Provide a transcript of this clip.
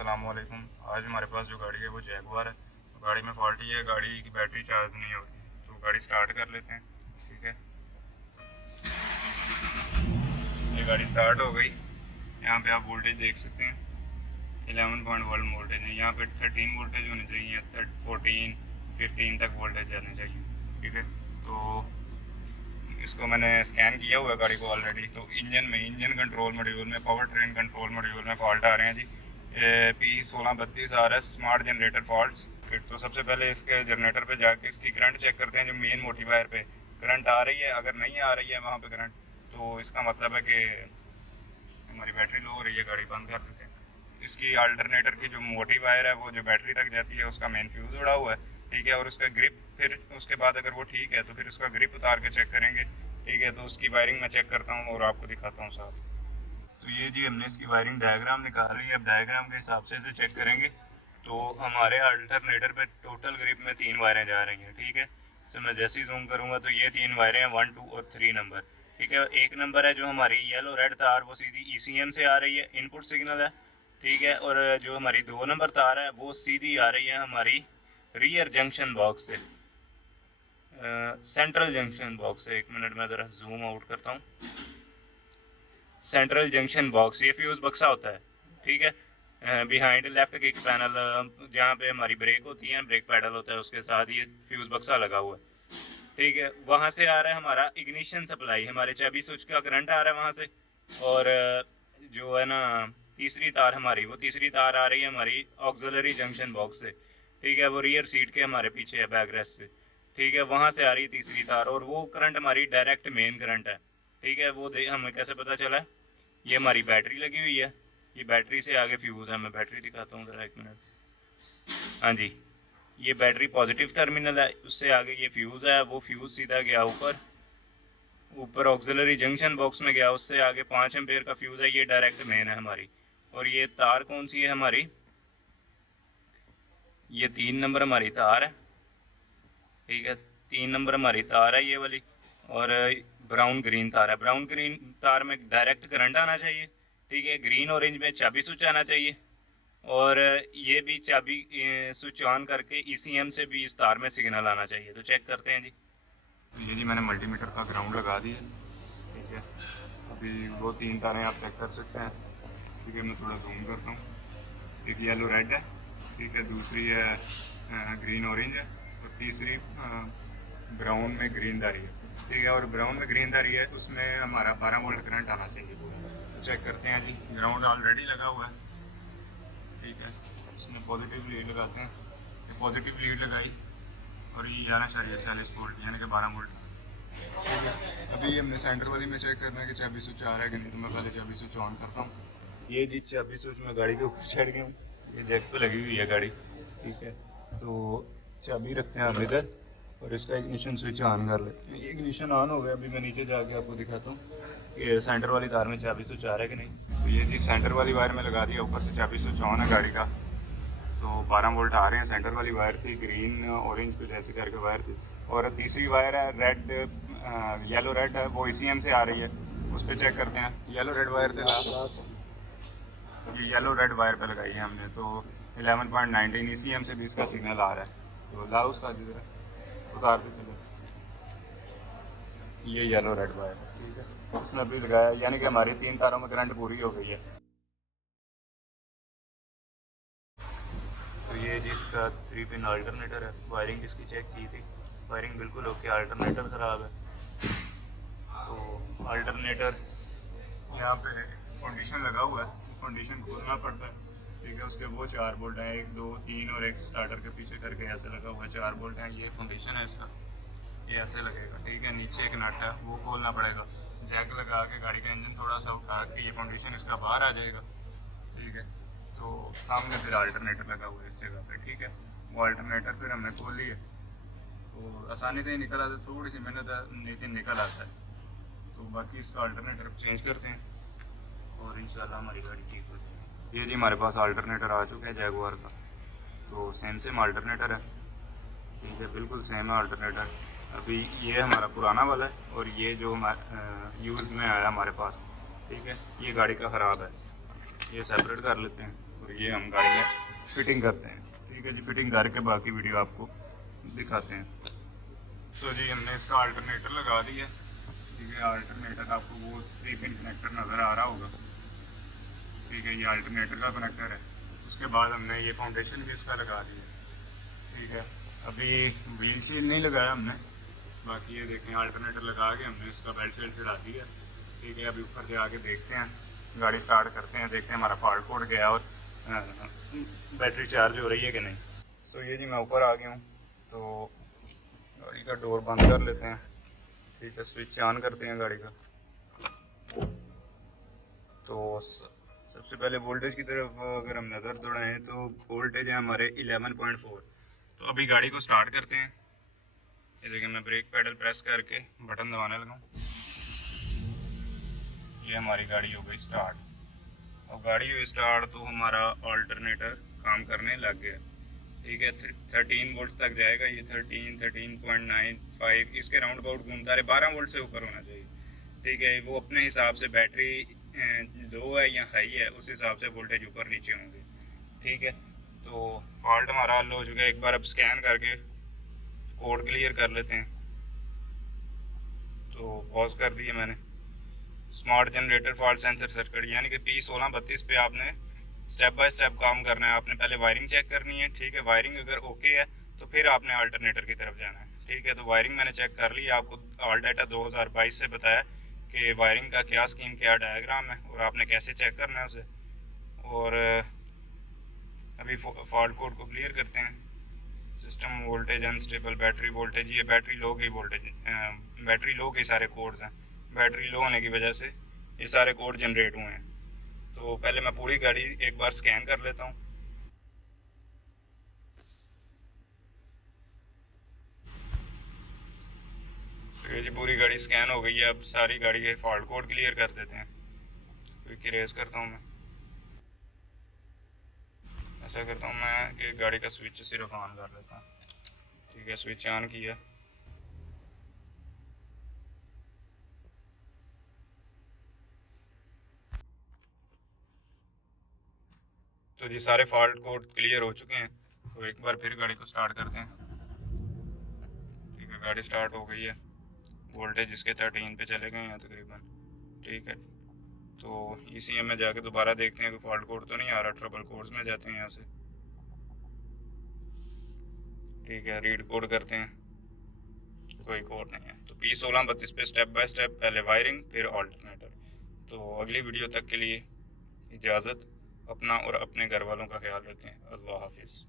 अस्सलाम वालेकुम। आज हमारे पास जो गाड़ी है वो जैगुआर है। तो गाड़ी में फॉल्ट ये है, गाड़ी की बैटरी चार्ज नहीं हो रही, तो गाड़ी स्टार्ट कर लेते हैं। ठीक है, ये गाड़ी स्टार्ट हो गई। यहाँ पे आप वोल्टेज देख सकते हैं, 11.1 वोल्टेज है। यहाँ पे 13 वोल्टेज होने चाहिए, 14 15 तक वोल्टेज जाने चाहिए। ठीक है, तो इसको मैंने स्कैन किया हुआ है गाड़ी को ऑलरेडी। तो इंजन कंट्रोल मॉड्यूल में, पावर ट्रेन कंट्रोल मॉड्यूल में फॉल्ट आ रहे हैं जी। P1632 आ रहा है, स्मार्ट जनरेटर फॉल्ट्स। तो सबसे पहले इसके जनरेटर पे जाके इसकी करंट चेक करते हैं, जो मेन मोटी वायर पे करंट आ रही है। अगर नहीं आ रही है वहाँ पे करंट, तो इसका मतलब है कि हमारी बैटरी लो हो रही है, गाड़ी बंद कर देते हैं। इसकी अल्टरनेटर की जो मोटी वायर है वो जो बैटरी तक जाती है, उसका मेन फ्यूज़ उड़ा हुआ है। ठीक है, और उसका ग्रिप, फिर उसके बाद अगर वो ठीक है तो फिर उसका ग्रिप उतार के चेक करेंगे। ठीक है, तो उसकी वायरिंग मैं चेक करता हूँ और आपको दिखाता हूँ साथ। तो ये जी हमने इसकी वायरिंग डायग्राम निकाल ली है। अब डायग्राम के हिसाब से इसे चेक करेंगे। तो हमारे अल्टरनेटर पे टोटल ग्रिप में 3 वायरें जा रही हैं। ठीक है, इसे मैं जैसे ही जूम करूँगा तो ये 3 वायरें हैं, 1, 2 और 3 नंबर। ठीक है, एक नंबर है जो हमारी येलो रेड तार, वो सीधी ECM से आ रही है, इनपुट सिग्नल है। ठीक है, और जो हमारी 2 नंबर तार है वो सीधी आ रही है हमारी रियर जंक्शन बॉक्स से, सेंट्रल जंक्शन बॉक्स से। 1 मिनट में ज़रा जूम आउट करता हूँ। सेंट्रल जंक्शन बॉक्स, ये फ्यूज़ बक्सा होता है। ठीक है, बिहाइंड लेफ्ट किक पैनल, जहाँ पे हमारी ब्रेक होती है, ब्रेक पैडल होता है, उसके साथ ये फ्यूज़ बक्सा लगा हुआ है। ठीक है, वहाँ से आ रहा है हमारा इग्निशन सप्लाई, हमारे चाबी स्विच का करंट आ रहा है वहाँ से। और जो है ना तीसरी तार हमारी, वो तीसरी तार आ रही है हमारी ऑक्सिलरी जंक्शन बॉक्स से। ठीक है, वो रियर सीट के हमारे पीछे है, बैक रेस्ट से। ठीक है, वहाँ से आ रही है तीसरी तार, और वो करंट हमारी डायरेक्ट मेन करंट है। ठीक है, वो हमें कैसे पता चला? ये हमारी बैटरी लगी हुई है, ये बैटरी से आगे फ्यूज़ है। मैं बैटरी दिखाता हूँ ज़रा, 1 मिनट। हाँ जी, ये बैटरी पॉजिटिव टर्मिनल है, उससे आगे ये फ्यूज़ है। वो फ्यूज़ सीधा गया ऊपर ऑक्सिलरी जंक्शन बॉक्स में गया, उससे आगे 5 एम्पेयर का फ्यूज़ है, ये डायरेक्ट मेन है हमारी। और ये तार कौन सी है हमारी? ये 3 नंबर हमारी तार है। ठीक है, 3 नंबर हमारी तार है ये वाली, और ब्राउन ग्रीन तार है। ब्राउन ग्रीन तार में डायरेक्ट करंट आना चाहिए। ठीक है, ग्रीन ऑरेंज में चाबी स्विच आना चाहिए, और ये भी चाबी स्विच ऑन करके ECM से भी इस तार में सिग्नल आना चाहिए। तो चेक करते हैं जी। ये जी मैंने मल्टीमीटर का ग्राउंड लगा दिया। ठीक है, अभी वो 3 तारें आप चेक कर सकते हैं। ठीक है, मैं थोड़ा जूम करता हूँ। एक येलो रेड है, ठीक है, दूसरी है ग्रीन ऑरेंज है, और तीसरी ब्राउन में ग्रीन धारी है। ठीक है, और ब्राउन में ग्रीन धारी है, उसमें हमारा 12 वोल्ट करंट आना चाहिए। तो चेक करते हैं जी। ग्राउंड ऑलरेडी लगा हुआ है। ठीक है, इसमें पॉजिटिव लीड लगाते हैं। ये पॉजिटिव लीड लगाई, और ये 11.40 वोल्ट, यानी कि 12 वोल्ट। ठीक है, अभी हमने सेंटर वाली में चेक करना है कि चाबी स्विच आ रहा है कि नहीं। तो मैं पहले चाबी स्विच ऑन करता हूँ। ये जी चाबी स्विच मैं गाड़ी के ऊपर चढ़ गया हूँ, ये जैक पे लगी हुई है गाड़ी। ठीक है, तो चाबी रखते हैं हम इधर, और इसका इग्निशन स्विच ऑन कर लेते हैं। ये इग्निशन ऑन हो गया। अभी मैं नीचे जाके आपको दिखाता हूँ कि सेंटर वाली तार में चाबी स्विच आ रहा है कि नहीं। तो ये जी सेंटर वाली वायर में लगा दिया, ऊपर से चाबी स्विच ऑन है गाड़ी का। तो 12 वोल्ट आ रहे हैं। सेंटर वाली वायर थी ग्रीन ऑरेंज कुछ ऐसे करके वायर थी, और तीसरी वायर है रेड, येलो रेड है, वो ECM से आ रही है। उस पर चेक करते हैं। येलो रेड वायर थे लास्ट, ये येलो रेड वायर पे लगाई है हमने। तो 11.19 ECM से भी इसका सिग्नल आ रहा है। तो लाओ उसका जरा उतारते चलो। ये येलो रेड वायर, ठीक है, उसमें भी लगाया, यानी कि हमारी 3 तारों में करंट पूरी हो गई है। तो ये जिसका 3 पिन अल्टरनेटर है, वायरिंग इसकी चेक की थी, वायरिंग बिल्कुल ओके, अल्टरनेटर ख़राब है। तो अल्टरनेटर यहाँ पे फाउंडेशन लगा हुआ है, फाउंडेशन खोलना पड़ता है। ठीक है, उसके वो 4 बोल्ट हैं, 1, 2, 3 और एक स्टार्टर के पीछे करके ऐसे लगा हुआ है। 4 बोल्ट हैं, ये फाउंडेशन है इसका, ये ऐसे लगेगा। ठीक है, नीचे एक नट है, वो खोलना पड़ेगा। जैक लगा के गाड़ी का इंजन थोड़ा सा उठा के ये फाउंडेशन इसका बाहर आ जाएगा। ठीक है, तो सामने फिर अल्टरनेटर लगा हुआ है इस जगह पे। ठीक है, वो अल्टरनेटर फिर हमने खोल लिया, तो आसानी से ही निकल आता है, थोड़ी सी मेहनत है लेकिन निकल आता है। तो बाकी इसका अल्टरनेटर चेंज करते हैं, और इंशाल्लाह हमारी गाड़ी ठीक हो जाएगी। ये जी हमारे पास अल्टरनेटर आ चुका है जैगुआर का। तो सेम अल्टरनेटर है। ठीक है, बिल्कुल सेम है अल्टरनेटर। अभी ये हमारा पुराना वाला है, और ये जो यूज़ में आया हमारे पास। ठीक है, ये गाड़ी का ख़राब है, ये सेपरेट कर लेते हैं। तो ये हम गाड़ी में फिटिंग करते हैं। ठीक है जी, फिटिंग करके बाकी वीडियो आपको दिखाते हैं। तो जी हमने इसका अल्टरनेटर लगा दिया। ठीक है, अल्टरनेटर आपको वो 3 पिन कनेक्टर नज़र आ रहा होगा। ठीक है, ये अल्टरनेटर का कनेक्टर है। उसके बाद हमने ये फाउंडेशन भी इसका लगा दिया। ठीक है, अभी व्हील शील नहीं लगाया हमने, बाकी ये देखें अल्टरनेटर लगा के हमने इसका बेल्ट सेल्ट चढ़ा दिया। ठीक है, अभी ऊपर से आके देखते हैं, गाड़ी स्टार्ट करते हैं, देखते हैं हमारा फॉल्ट कोड गया और बैटरी चार्ज हो रही है कि नहीं। सो ये जी मैं ऊपर आ गया हूँ, तो गाड़ी का डोर बंद कर लेते हैं। ठीक है, स्विच ऑन करते हैं गाड़ी का। तो सबसे पहले वोल्टेज की तरफ अगर हम नज़र दौड़ाएं तो वोल्टेज है हमारे 11.4। तो अभी गाड़ी को स्टार्ट करते हैं। ये देखिए मैं ब्रेक पैडल प्रेस करके बटन दबाने लगा हूँ। ये हमारी गाड़ी हो गई स्टार्ट। और गाड़ी हुई स्टार्ट तो हमारा अल्टरनेटर काम करने लग गया। ठीक है, 13 वोल्ट तक जाएगा। ये 13.95 इसके राउंड अबाउट घूमता रहे, 12 वोल्ट से ऊपर होना चाहिए। ठीक है, वो अपने हिसाब से बैटरी लो है या हाई है उस हिसाब से वोल्टेज ऊपर नीचे होंगे। ठीक है, तो फॉल्ट हमारा हल हो चुका है। एक बार अब स्कैन करके कोड क्लियर कर लेते हैं। तो पॉज कर दिए मैंने। Smart generator fault sensor circuit यानी कि P1632 पे आपने स्टेप बाय स्टेप काम करना है। आपने पहले वायरिंग चेक करनी है। ठीक है, वायरिंग अगर ओके है तो फिर आपने अल्टरनेटर की तरफ जाना है। ठीक है, तो वायरिंग मैंने चेक कर ली। आपको ऑल डाटा 2022 से बताया कि वायरिंग का क्या स्कीम क्या डायग्राम है और आपने कैसे चेक करना है उसे। और अभी फॉल्ट कोड को क्लियर करते हैं। System voltage unstable, battery voltage, ये बैटरी लो की वोल्टेज, बैटरी लो के सारे कोड्स हैं। बैटरी लो होने की वजह से ये सारे कोड जनरेट हुए हैं। तो पहले मैं पूरी गाड़ी एक बार स्कैन कर लेता हूँ। तो ये जी पूरी गाड़ी स्कैन हो गई है। अब सारी गाड़ी के फॉल्ट कोड क्लियर कर देते हैं। क्विक इरेज करता हूँ मैं। ऐसा करता हूँ मैं कि गाड़ी का स्विच सिर्फ ऑन कर लेता हूँ। ठीक है, स्विच ऑन किया। तो जी सारे फॉल्ट कोड क्लियर हो चुके हैं। तो एक बार फिर गाड़ी को स्टार्ट करते हैं। ठीक है, गाड़ी स्टार्ट हो गई है। वोल्टेज इसके 13 पे चले गए हैं तकरीबन। ठीक है, तो ECM में जाके दोबारा देखते हैं कि फॉल्ट कोड तो नहीं आ रहा। ट्रबल कोड्स में जाते हैं यहाँ से। ठीक है, रीड कोड करते हैं, कोई कोड नहीं है। तो P1632 पे स्टेप बाय स्टेप पहले वायरिंग फिर अल्टरनेटर। तो अगली वीडियो तक के लिए इजाज़त। अपना और अपने घर वालों का ख्याल रखें। अल्लाह हाफिज़।